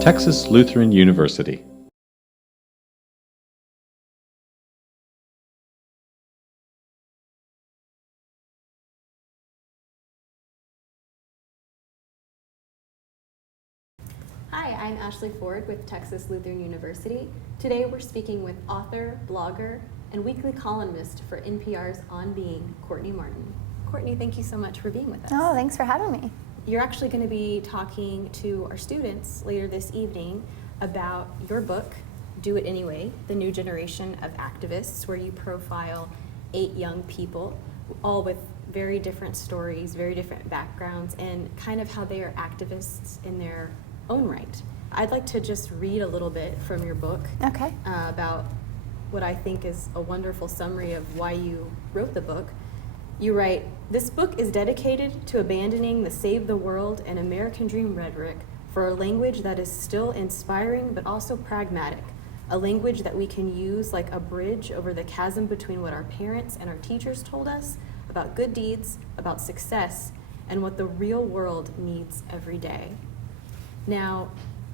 Texas Lutheran University. Hi, I'm Ashlie Ford with Texas Lutheran University. Today we're speaking with author, blogger, and weekly columnist for NPR's On Being, Courtney Martin. Courtney, thank you so much for being with us. Oh, thanks for having me. You're actually going to be talking to our students later this evening about your book, Do It Anyway, The New Generation of Activists, where you profile 8 young people, all with very different stories, very different backgrounds, and kind of how they are activists in their own right. I'd like to just read a little bit from your book about what I think is a wonderful summary of why you wrote the book. You write, "This book is dedicated to abandoning the save the world and American dream rhetoric for a language that is still inspiring but also pragmatic, a language that we can use like a bridge over the chasm between what our parents and our teachers told us about good deeds, about success, and what the real world needs every day." Now,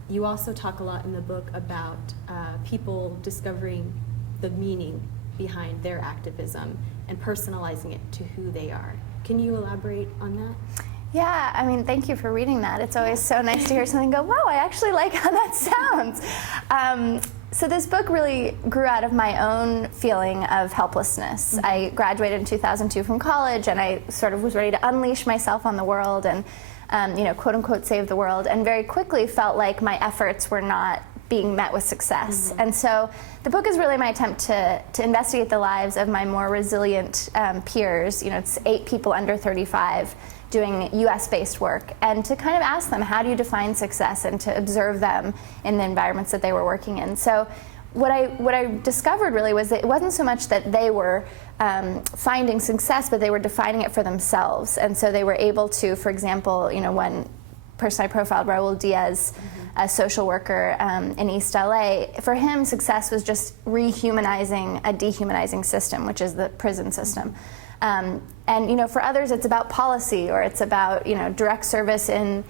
you also talk a lot in the book about people discovering the meaning behind their activism and personalizing it to who they are. Can you elaborate on that? Yeah, I mean, thank you for reading that. It's always so nice to hear something go, wow, I actually like how that sounds. So this book really grew out of my own feeling of helplessness. Mm-hmm. I graduated in 2002 from college, and I sort of was ready to unleash myself on the world and quote unquote save the world, and very quickly felt like my efforts were not being met with success. Mm-hmm. And so the book is really my attempt to investigate the lives of my more resilient peers. It's 8 people under 35 doing US-based work, and to kind of ask them, how do you define success, and to observe them in the environments that they were working in. So what I discovered really was that it wasn't so much that they were finding success, but they were defining it for themselves. And so they were able to, for example, one person I profiled, Raul Diaz, a social worker in East LA, for him success was just rehumanizing a dehumanizing system, which is the prison system. And for others it's about policy, or it's about direct service in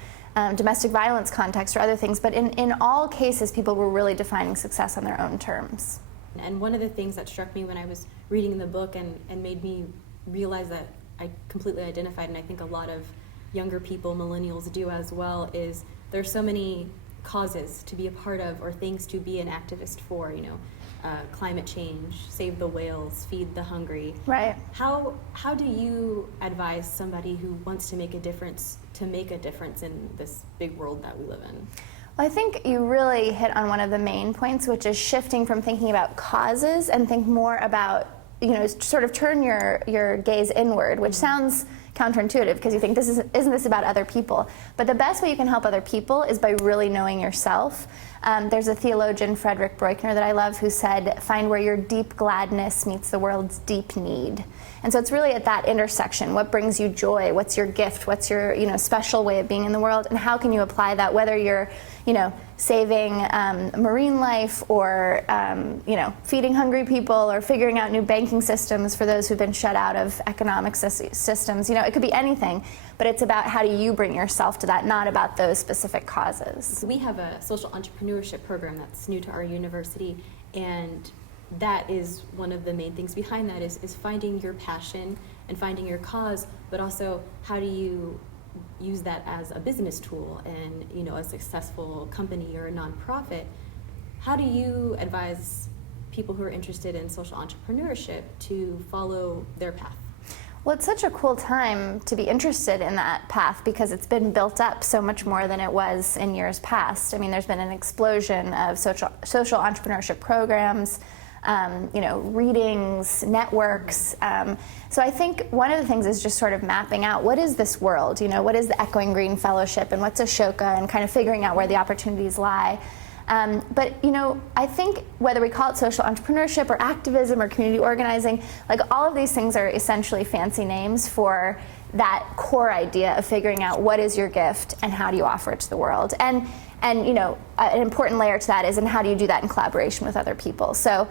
domestic violence context or other things, but in all cases people were really defining success on their own terms. And one of the things that struck me when I was reading the book and made me realize that I completely identified, and I think a lot of younger people, millennials, do as well, is there's so many causes to be a part of, or things to be an activist for, climate change, save the whales, feed the hungry. Right. How do you advise somebody who wants to make a difference in this big world that we live in? Well, I think you really hit on one of the main points, which is shifting from thinking about causes and think more about, sort of turn your gaze inward, which sounds counterintuitive because you think isn't this about other people? But the best way you can help other people is by really knowing yourself. There's a theologian, Frederick Broikner, that I love, who said, "Find where your deep gladness meets the world's deep need." And so it's really at that intersection. What brings you joy? What's your gift? What's your special way of being in the world? And how can you apply that, whether you're saving marine life, or feeding hungry people, or figuring out new banking systems for those who've been shut out of economic systems. It could be anything, but it's about how do you bring yourself to that, not about those specific causes. We have a social entrepreneurship program that's new to our university, and that is one of the main things behind that is finding your passion and finding your cause, but also how do you use that as a business tool and a successful company or a nonprofit. How do you advise people who are interested in social entrepreneurship to follow their path? Well, it's such a cool time to be interested in that path because it's been built up so much more than it was in years past. I mean, there's been an explosion of social entrepreneurship programs, readings, networks. So I think one of the things is just sort of mapping out, what is this world? What is the Echoing Green Fellowship, and what's Ashoka, and kind of figuring out where the opportunities lie. But I think whether we call it social entrepreneurship or activism or community organizing, like all of these things are essentially fancy names for that core idea of figuring out what is your gift and how do you offer it to the world. And an important layer to that is, and how do you do that in collaboration with other people? So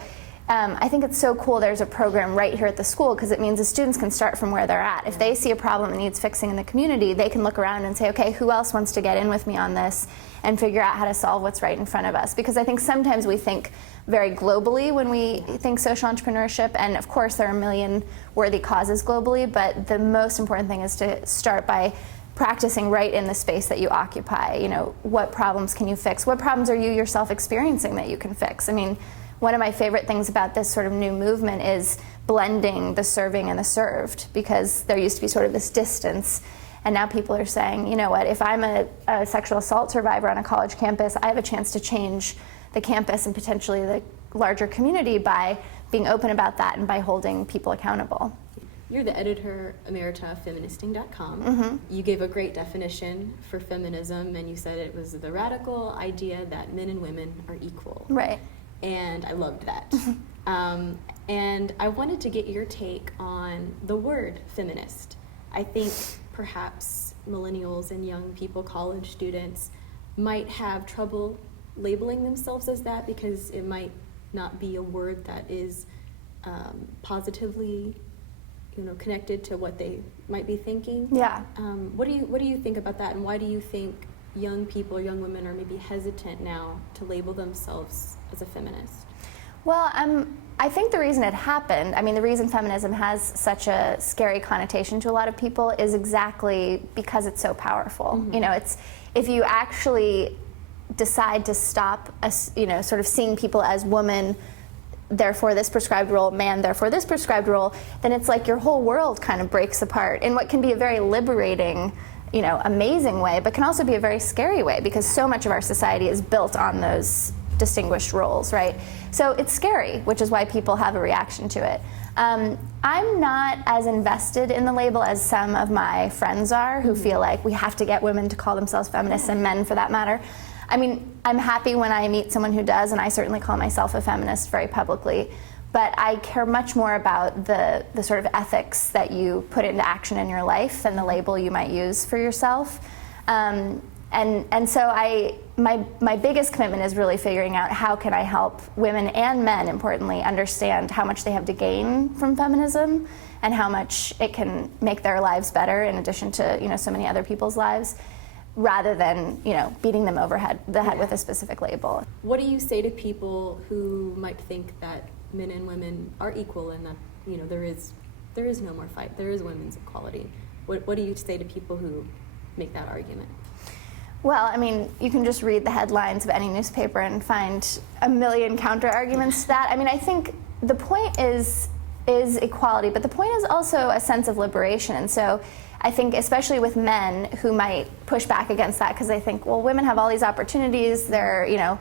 I think it's so cool there's a program right here at the school, because it means the students can start from where they're at. If they see a problem that needs fixing in the community, they can look around and say, okay, who else wants to get in with me on this, and figure out how to solve what's right in front of us. Because I think sometimes we think very globally when we think social entrepreneurship, and of course there are a million worthy causes globally, but the most important thing is to start by practicing right in the space that you occupy. You know, what problems can you fix? What problems are you yourself experiencing that you can fix? I mean, one of my favorite things about this sort of new movement is blending the serving and the served, because there used to be sort of this distance, and now people are saying, you know what, if I'm a sexual assault survivor on a college campus, I have a chance to change the campus and potentially the larger community by being open about that and by holding people accountable. You're the editor emerita of feministing.com. Mm-hmm. You gave a great definition for feminism, and you said it was the radical idea that men and women are equal. Right. And I loved that. And I wanted to get your take on the word feminist. I think perhaps millennials and young people, college students, might have trouble labeling themselves as that, because it might not be a word that is positively, connected to what they might be thinking. Yeah. What do you think about that, and why do you think young people, young women, are maybe hesitant now to label themselves as a feminist? Well, I think the reason it happened, the reason feminism has such a scary connotation to a lot of people is exactly because it's so powerful. Mm-hmm. It's, if you actually decide to stop, sort of seeing people as woman, therefore this prescribed role, man, therefore this prescribed role, then it's like your whole world kind of breaks apart in what can be a very liberating, amazing way, but can also be a very scary way, because so much of our society is built on those distinguished roles, right? So it's scary, which is why people have a reaction to it. I'm not as invested in the label as some of my friends are, who feel like we have to get women to call themselves feminists, and men for that matter. I'm happy when I meet someone who does, and I certainly call myself a feminist very publicly, but I care much more about the sort of ethics that you put into action in your life than the label you might use for yourself. And so my biggest commitment is really figuring out how can I help women and men, importantly, understand how much they have to gain from feminism and how much it can make their lives better in addition to, so many other people's lives, rather than, beating them over the head with a specific label. What do you say to people who might think that men and women are equal and that, there is no more fight, there is women's equality? What do you say to people who make that argument? Well, you can just read the headlines of any newspaper and find a million counter arguments to that. I think the point is equality, but the point is also a sense of liberation. And so I think especially with men who might push back against that, because they think, well, women have all these opportunities, they're,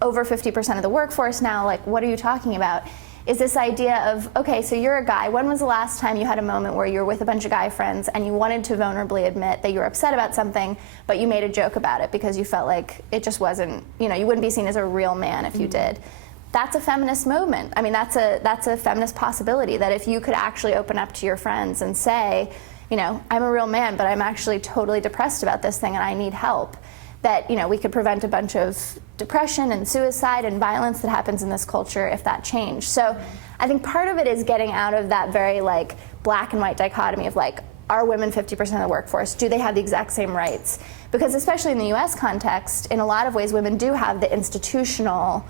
over 50% of the workforce now, like, what are you talking about? Is this idea of, okay, so you're a guy, when was the last time you had a moment where you were with a bunch of guy friends and you wanted to vulnerably admit that you were upset about something, but you made a joke about it because you felt like it just wasn't, you wouldn't be seen as a real man if you did. That's a feminist movement. That's a feminist possibility, that if you could actually open up to your friends and say, I'm a real man, but I'm actually totally depressed about this thing and I need help, that, we could prevent a bunch of depression and suicide and violence that happens in this culture if that changed. So I think part of it is getting out of that very black and white dichotomy of are women 50% of the workforce? Do they have the exact same rights? Because especially in the US context, in a lot of ways women do have the institutional,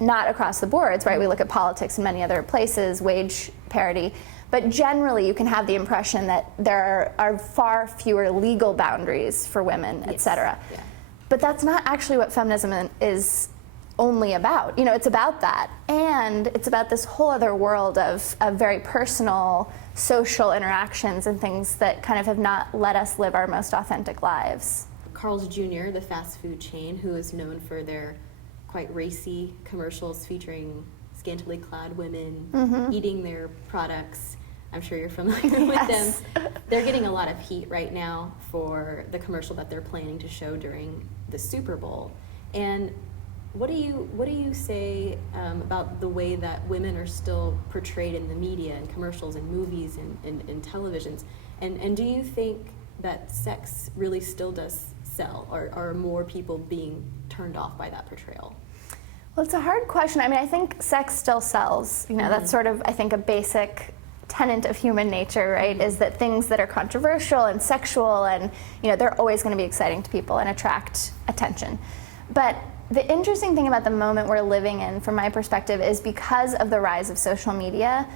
not across the boards, right? We look at politics in many other places, wage parity, but generally you can have the impression that there are far fewer legal boundaries for women, et cetera. Yeah. But that's not actually what feminism is only about. It's about that. And it's about this whole other world of very personal social interactions and things that kind of have not let us live our most authentic lives. Carl's Jr., the fast food chain, who is known for their quite racy commercials featuring scantily clad women eating their products. I'm sure you're familiar with them. They're getting a lot of heat right now for the commercial that they're planning to show during the Super Bowl. And what do you say about the way that women are still portrayed in the media and commercials and movies and televisions? And do you think that sex really still does sell, or are more people being turned off by that portrayal? Well, it's a hard question. I mean, I think sex still sells. You know, that's sort of, I think, a basic tenet of human nature, right? Is that things that are controversial and sexual and, you know, they're always going to be exciting to people and attract attention. But the interesting thing about the moment we're living in, from my perspective, is because of the rise of social media,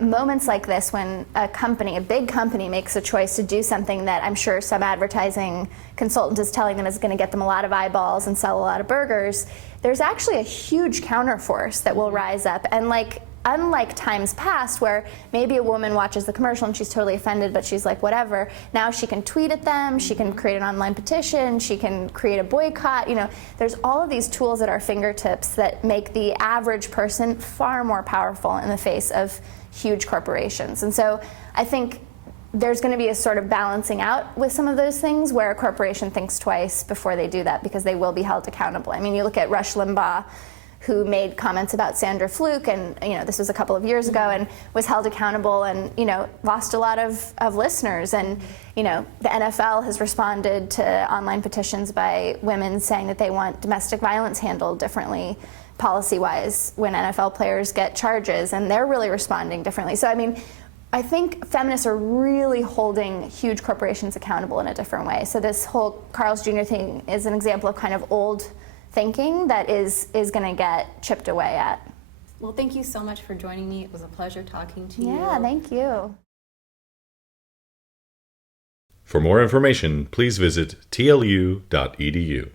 moments like this when a big company makes a choice to do something that I'm sure some advertising consultant is telling them is going to get them a lot of eyeballs and sell a lot of burgers, there's actually a huge counterforce that will rise up. And unlike times past where maybe a woman watches the commercial and she's totally offended, but she's like, whatever, now she can tweet at them, she can create an online petition, she can create a boycott. You know, there's all of these tools at our fingertips that make the average person far more powerful in the face of huge corporations. And so I think there's going to be a sort of balancing out with some of those things where a corporation thinks twice before they do that, because they will be held accountable. I mean, you look at Rush Limbaugh, who made comments about Sandra Fluke, and this was a couple of years ago, and was held accountable and lost a lot of listeners. And the NFL has responded to online petitions by women saying that they want domestic violence handled differently policy-wise when NFL players get charges, and they're really responding differently. So I mean, I think feminists are really holding huge corporations accountable in a different way. So this whole Carl's Jr. thing is an example of kind of old thinking that is going to get chipped away at. Well, thank you so much for joining me. It was a pleasure talking to you. Yeah, thank you. For more information, please visit tlu.edu.